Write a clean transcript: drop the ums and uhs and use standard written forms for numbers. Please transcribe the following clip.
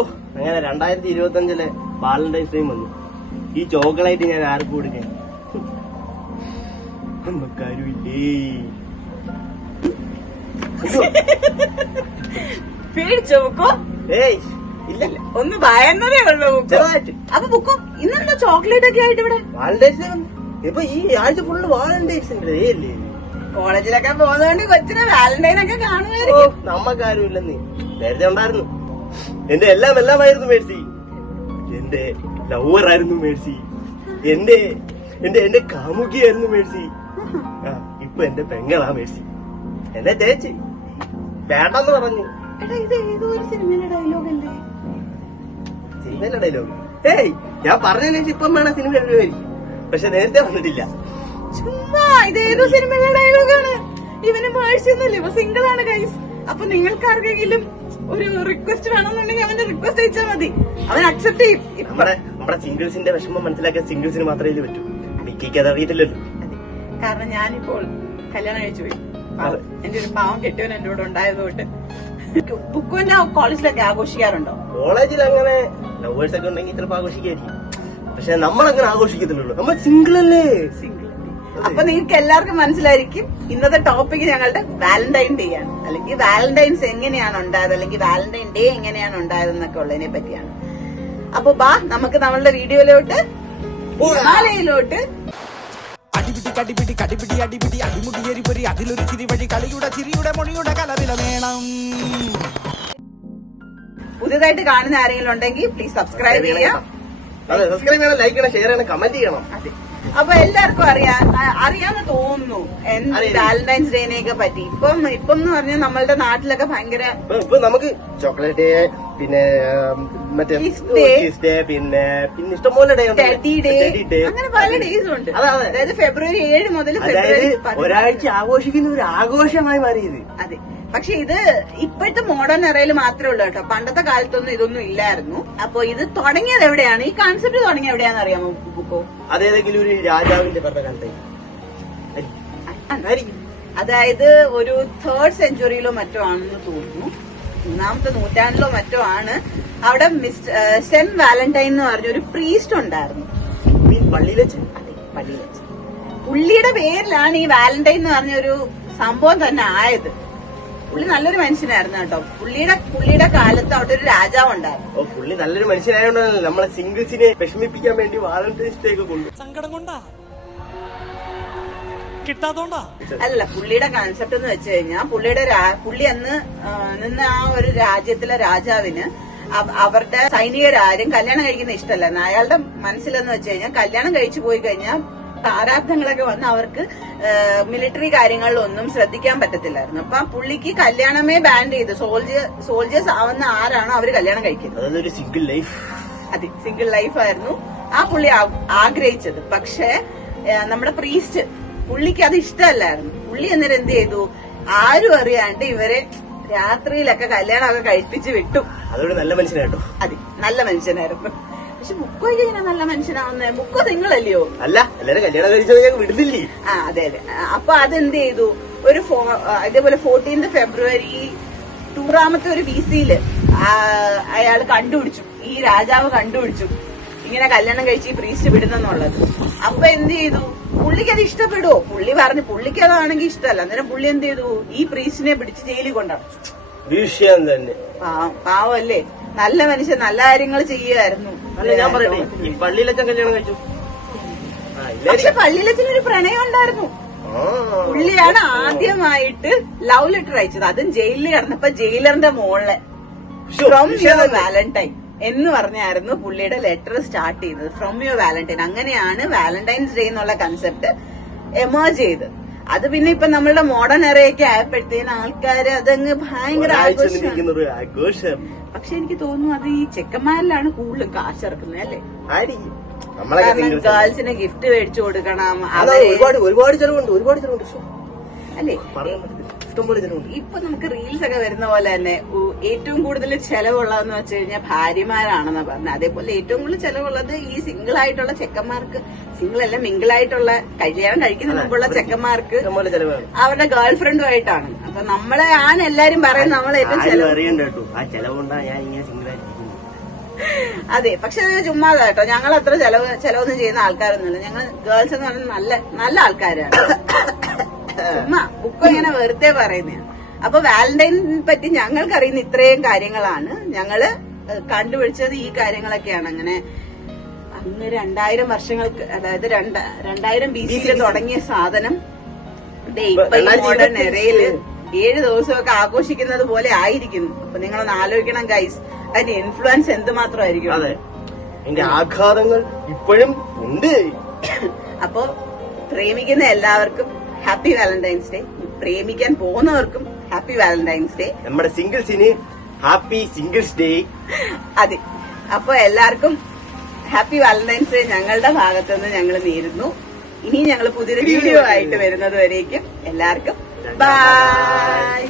അങ്ങനെ 2025 Valentine's day വന്നു. ഈ ചോക്ലേറ്റ് ഞാൻ ആർക്കും കൊടുക്കാൻ നമുക്കാരുമില്ലേ? പേടിച്ചോ ബുക്കോ? ഏയ് ഇല്ലല്ല, ഒന്ന് ഭയന്നതേ ഉള്ളൂ ബുക്കോ. ചെറുതായിട്ട്. അപ്പൊ ബുക്കോ ഇന്നെന്താ ചോക്ലേറ്റ് ഒക്കെ ആയിട്ട് ഇവിടെ? വാലന്റൈൻസ് ഡേ വന്നു. ഇപ്പൊ ഈ ആഴ്ച ഫുള്ള് വാലന്റൈൻസ് ഡേ അല്ലേ? കോളേജിലൊക്കെ പോകുന്നതുകൊണ്ട് കൊച്ചിനെ വാലന്റൈൻ ഒക്കെ കാണുമായിരിക്കും. നമ്മക്കാരും ഇല്ലെന്നേ. നേരത്തെ ഉണ്ടായിരുന്നു. എന്റെ എല്ലാമായിരുന്നു മേഴ്സി. എന്റെ ലവർ ആയിരുന്നു മേഴ്സി. എന്റെ എന്റെ എന്റെ കാമുകിയായിരുന്നു മേഴ്സി. ഇപ്പൊ എന്റെ പെങ്ങളാ മേഴ്സി. എന്നെ ചേച്ചി വേണ്ടെന്ന് പറഞ്ഞു. എടാ ഇത് ഏതോ ഒരു സിനിമയിലെ ഡയലോഗ് അല്ലേ? സിനിമയിലെ ഡയലോഗ്? ഏയ് ഞാൻ പറഞ്ഞതിന് ശേഷം ഇപ്പം വേണം സിനിമ വരുമായിരിക്കും. പക്ഷെ നേരത്തെ വന്നിട്ടില്ല. ചുമ്മാ ഇത് ഏതോ സിനിമയിലെ ഡയലോഗാണ്. ഇവന് മേഴ്സി ഒന്നുമില്ല, ഇപ്പൊ സിംഗിൾ ആണ് ഗൈസ്. അപ്പൊ നിങ്ങൾക്ക് ആർക്കെങ്കിലും ഒരു റിക്വസ്റ്റ് വേണമെന്നുണ്ടെങ്കിൽ അവന്റെ റിക്വസ്റ്റ് അയച്ചാൽ മതി, അവൻ അക്സെപ്റ്റ് ചെയ്യും. നമ്മുടെ സിംഗിൾസിന്റെ വിഷമം മനസ്സിലാക്കിയ സിംഗിൾസിന് മാത്രമേ പറ്റൂ. മിക്കയ്ക്ക് അത് അറിയത്തില്ലല്ലോ. കാരണം ഞാനിപ്പോൾ കല്യാണം കഴിച്ചു പോയി. എന്റെ ഒരു പാവം കെട്ടിയവൻ എന്റെ കൂടെ ഉണ്ടായതുകൊണ്ട്. ബുക്കുവിന്റെ കോളേജിലൊക്കെ ആഘോഷിക്കാറുണ്ടോ? കോളേജിൽ അങ്ങനെ ലവേഴ്സ് ഒക്കെ ഉണ്ടെങ്കിൽ ചിലപ്പോൾ ആഘോഷിക്കായിരിക്കും. പക്ഷെ നമ്മളങ്ങനെ ആഘോഷിക്കത്തില്ലല്ലോ, നമ്മൾ സിംഗിൾ അല്ലേ. സിംഗിൾ. അപ്പൊ നിങ്ങൾക്ക് എല്ലാവർക്കും മനസ്സിലായിരിക്കും ഇന്നത്തെ ടോപ്പിക് ഞങ്ങളുടെ വാലന്റൈൻ ഡേ ആണ്, അല്ലെങ്കിൽ വാലന്റൈൻസ് എങ്ങനെയാണ് ഉണ്ടായത്, അല്ലെങ്കിൽ വാലന്റൈൻ ഡേ എങ്ങനെയാണ് ഉണ്ടായതെന്നൊക്കെ ഉള്ളതിനെ പറ്റിയാണ്. അപ്പൊ നമുക്ക് നമ്മളുടെ വീഡിയോയിലോട്ട് ഹിമാലയയിലോട്ട് അടിപിടി കടിപിടി കടിപിടി അടിപിടി അടിമുടിയേറി പൊരി അതിലൊരു ചിരി വഴി കളിയുടെ ചിരിയുടെ മൊഴിയുടെ കലവില വേണം. പുതിയതായിട്ട് കാണുന്ന ആരെങ്കിലും ഉണ്ടെങ്കിൽ പ്ലീസ് സബ്സ്ക്രൈബ് ചെയ്യാം. അതെ, സബ്സ്ക്രൈബ് ചെയ്യണം, ലൈക്ക് ചെയ്യണം, ഷെയർ ചെയ്യണം, കമന്റ് ചെയ്യണം. അപ്പൊ എല്ലാവർക്കും അറിയാന്ന് തോന്നുന്നു വാലന്റൈൻസ് ഡേനെയൊക്കെ പറ്റി. ഇപ്പം എന്ന് പറഞ്ഞാൽ നമ്മളുടെ നാട്ടിലൊക്കെ ഭയങ്കര ഇപ്പൊ നമുക്ക് ചോക്ലേറ്റ് ഡേ, പിന്നെ മറ്റേ കിസ് ഡേ, പിന്നെ ഇഷ്ടംപോലെ ഡേ ഉണ്ട്. ടെഡി ഡേ, അങ്ങനെ പല ഡേയ്സ് ഉണ്ട്. അതായത് ഫെബ്രുവരി 7 മുതൽ ഫെബ്രുവരി 10 ഒരാഴ്ച ആഘോഷിക്കുന്ന ഒരു ആഘോഷമായി മാറിയത്. അതെ, പക്ഷെ ഇത് ഇപ്പോഴത്തെ മോഡേൺ എറയിൽ മാത്രമേ ഉള്ളൂ കേട്ടോ. പണ്ടത്തെ കാലത്തൊന്നും ഇതൊന്നും ഇല്ലായിരുന്നു. അപ്പൊ ഇത് തുടങ്ങിയത് എവിടെയാണ്, ഈ കോൺസെപ്റ്റ് തുടങ്ങിയത് എവിടെയാന്ന് അറിയാമോ ബുക്കോ? അതേതെങ്കിലും ഒരു രാജാവിന്റെ ഭരണകാലത്തായി, അതായത് ഒരു 3rd സെഞ്ചുറിയിലോ മറ്റോ ആണെന്ന് തോന്നുന്നു, 3ാമത്തെ നൂറ്റാണ്ടിലോ മറ്റോ ആണ്. അവിടെ സെന്റ് വാലന്റൈൻ എന്ന് പറഞ്ഞ ഒരു പ്രീസ്റ്റ് ഉണ്ടായിരുന്നു. പള്ളിയിലെച്ച്. അതെ, പള്ളിയിലെച്ച്. പുള്ളിയുടെ പേരിലാണ് ഈ വാലന്റൈൻ എന്ന് പറഞ്ഞ ഒരു സംഭവം തന്നെ ആയത്. പുള്ളി നല്ലൊരു മനുഷ്യനായിരുന്നു കേട്ടോ. പുള്ളിയുടെ കാലത്ത് അവിടെ ഒരു രാജാവ് ഉണ്ടായിരുന്നു. പുള്ളി നല്ലൊരു മനുഷ്യനായോണ്ടല്ലോ നമ്മളെ സിംഗിൾസിനെ വിഷമിപ്പിക്കാൻ വേണ്ടി വാലന്റൈൻസ് ഡേ ഒക്കെ കൊണ്ടു. സങ്കടം കൊണ്ടാ കിട്ടാത്തോണ്ടാ അല്ല, പുള്ളിയുടെ കൺസെപ്റ്റ് എന്ന് വെച്ച് കഴിഞ്ഞാൽ പുള്ളി അന്ന് നിന്ന് ആ ഒരു രാജ്യത്തിലെ രാജാവിന് അവരുടെ സൈനികരാരും കല്യാണം കഴിക്കുന്ന ഇഷ്ടമല്ലായിരുന്നു. അയാളുടെ മനസ്സിലെന്ന് വെച്ച് കഴിഞ്ഞാൽ കല്യാണം കഴിച്ചു പോയി കഴിഞ്ഞാൽ പ്രാരാബ്ധങ്ങളൊക്കെ വന്ന് അവർക്ക് മിലിറ്ററി കാര്യങ്ങളിലൊന്നും ശ്രദ്ധിക്കാൻ പറ്റത്തില്ലായിരുന്നു. അപ്പൊ പുള്ളിക്ക് കല്യാണമേ ബാൻ ചെയ്തു. സോൾജേഴ്സ് ആവുന്ന ആരാണോ അവര് കല്യാണം കഴിക്കുന്നത്. Single life. അതെ, സിംഗിൾ ലൈഫ് ആയിരുന്നു ആ പുള്ളി ആഗ്രഹിച്ചത്. പക്ഷെ നമ്മുടെ പ്രീസ്റ്റ് പുള്ളിക്ക് അത് ഇഷ്ടമല്ലായിരുന്നു. പുള്ളി അന്നേരം എന്ത് ചെയ്തു, ആരും അറിയാണ്ട് ഇവരെ രാത്രിയിലൊക്കെ കല്യാണമൊക്കെ കഴിപ്പിച്ച് വിട്ടു. അതൊരു നല്ല മനുഷ്യനായിട്ടോ. അതെ, നല്ല മനുഷ്യനായിരുന്നു. പക്ഷെ ബുക്കോയ്ക്ക് ഇങ്ങനെ നല്ല മനുഷ്യനാവുന്നേ? ബുക്കോ നിങ്ങളല്ലയോ? അല്ല, എല്ലാരും കല്യാണം കഴിച്ചത് ഞാൻ വിടുന്നില്ലേ. അതെ. അപ്പൊ അതെന്ത് ചെയ്തു, ഒരു ഇതേപോലെ 14th ഫെബ്രുവരി 2ാമത്തെ ഒരു BC-യില് അയാൾ കണ്ടുപിടിച്ചു, ഈ രാജാവ് കണ്ടുപിടിച്ചു ഇങ്ങനെ കല്യാണം കഴിച്ച് ഈ പ്രീസ്റ്റ് വിടുന്നെന്നുള്ളത്. അപ്പൊ എന്ത് ചെയ്തു, പുള്ളിക്ക് അത് ഇഷ്ടപ്പെടുവോ? പുള്ളി പറഞ്ഞു പുള്ളിക്ക് അതാണെങ്കിൽ ഇഷ്ടമല്ല. അന്നേരം പുള്ളി എന്ത് ചെയ്തു, ഈ പ്രീസ്റ്റിനെ പിടിച്ച് ജയിലിൽ കൊണ്ടടച്ചു. വിഷയം തന്നെ. പാവല്ലേ, നല്ല മനുഷ്യൻ, നല്ല കാര്യങ്ങൾ ചെയ്യുമായിരുന്നു. ഞാൻ പറയട്ടെ, ഈ പള്ളിയിലച്ഛൻ കല്യാണം കഴിച്ചു. പക്ഷെ പള്ളിയിലച്ഛനൊരു പ്രണയം ഉണ്ടായിരുന്നു. പുള്ളിയാണ് ആദ്യമായിട്ട് ലവ് ലെറ്റർ അയച്ചത്, അതും ജയിലിൽ കിടന്നപ്പോ ജയിലറിന്റെ മോളിലെ ഫ്രം യുവർ വാലന്റൈൻ എന്ന് പറഞ്ഞായിരുന്നു പുള്ളിയുടെ ലെറ്റർ സ്റ്റാർട്ട് ചെയ്തത്. From your Valentine. അങ്ങനെയാണ് വാലന്റൈൻസ് ഡേ എന്നുള്ള കൺസെപ്റ്റ് എമേർജ് ചെയ്തത്. അത് പിന്നെ ഇപ്പൊ നമ്മളുടെ മോഡേൺ എറയൊക്കെ ആയപ്പോഴത്തേന് ആൾക്കാര് അതങ്ങ് ഭയങ്കര ആഘോഷം. പക്ഷെ എനിക്ക് തോന്നുന്നു അത് ഈ ചെക്കന്മാരിലാണ് കൂടുതലും കാശിറക്കുന്നത് അല്ലേ? കാരണം ഗേൾസിന് ഗിഫ്റ്റ് മേടിച്ചു കൊടുക്കണം, ഒരുപാട് ചെലവുണ്ട് അല്ലേ? ഇപ്പൊ നമുക്ക് റീൽസ് ഒക്കെ വരുന്ന പോലെ തന്നെ ഏറ്റവും കൂടുതൽ ചെലവുള്ളതെന്ന് വെച്ച് കഴിഞ്ഞാൽ ഭാര്യമാരാണെന്ന് പറഞ്ഞത്. അതേപോലെ ഏറ്റവും കൂടുതൽ ചെലവുള്ളത് ഈ സിംഗിൾ ആയിട്ടുള്ള ചെക്കന്മാർക്ക്, സിംഗിൾ അല്ല മിംഗിളായിട്ടുള്ള കല്യാണം കഴിക്കുന്ന മുമ്പുള്ള ചെക്കന്മാർക്ക് അവരുടെ ഗേൾ ഫ്രണ്ടുമായിട്ടാണ്. അപ്പൊ നമ്മളെ എല്ലാരും പറയുന്നത് നമ്മൾ ഏറ്റവും ചെലവ്. അതെ, പക്ഷെ അത് ചുമ്മാതാ കേട്ടോ. ഞങ്ങൾ അത്ര ചെലവൊന്നും ചെയ്യുന്ന ആൾക്കാരൊന്നുമില്ല. ഞങ്ങൾ ഗേൾസ് എന്ന് പറഞ്ഞാൽ നല്ല നല്ല ആൾക്കാരാണ്. ചുമ്മാ ബുക്ക് ഇങ്ങനെ വെറുതെ പറയുന്നതാണ്. അപ്പൊ വാലന്റൈനെ പറ്റി ഞങ്ങൾക്ക് അറിയുന്ന ഇത്രയും കാര്യങ്ങളാണ്. ഞങ്ങള് കണ്ടുപിടിച്ചത് ഈ കാര്യങ്ങളൊക്കെയാണ്. അങ്ങനെ അങ്ങ് 2000 വർഷങ്ങൾക്ക്, അതായത് 2000 BC തുടങ്ങിയ സാധനം ഇപ്പൊ ഈ മോഡേൺ എറയില് 7 ദിവസമൊക്കെ ആഘോഷിക്കുന്നത് പോലെ ആയിരിക്കുന്നു. അപ്പൊ നിങ്ങളൊന്ന് ആലോചിക്കണം ഗൈസ്, അതിന്റെ ഇൻഫ്ലുവൻസ് എന്തുമാത്രമായിരിക്കും. അതെ, അതിന്റെ ആഘാതങ്ങൾ ഇപ്പോഴും ഉണ്ട്. അപ്പൊ പ്രേമിക്കുന്ന എല്ലാവർക്കും ഹാപ്പി വാലന്റൈൻസ് ഡേ. പ്രേമിക്കാൻ പോകുന്നവർക്കും ഹാപ്പി വാലന്റൈൻസ് ഡേ. നമ്മുടെ സിംഗിൾസിന് ഹാപ്പി സിംഗിൾസ് ഡേ. അതെ, അപ്പൊ എല്ലാവർക്കും ഹാപ്പി വാലന്റൈൻസ് ഡേ ഞങ്ങളുടെ ഭാഗത്തുനിന്ന് ഞങ്ങൾ നേരുന്നു. ഇനി ഞങ്ങൾ പുതിയൊരു വീഡിയോ ആയിട്ട് വരുന്നത് വരേക്കും എല്ലാവർക്കും ബൈ.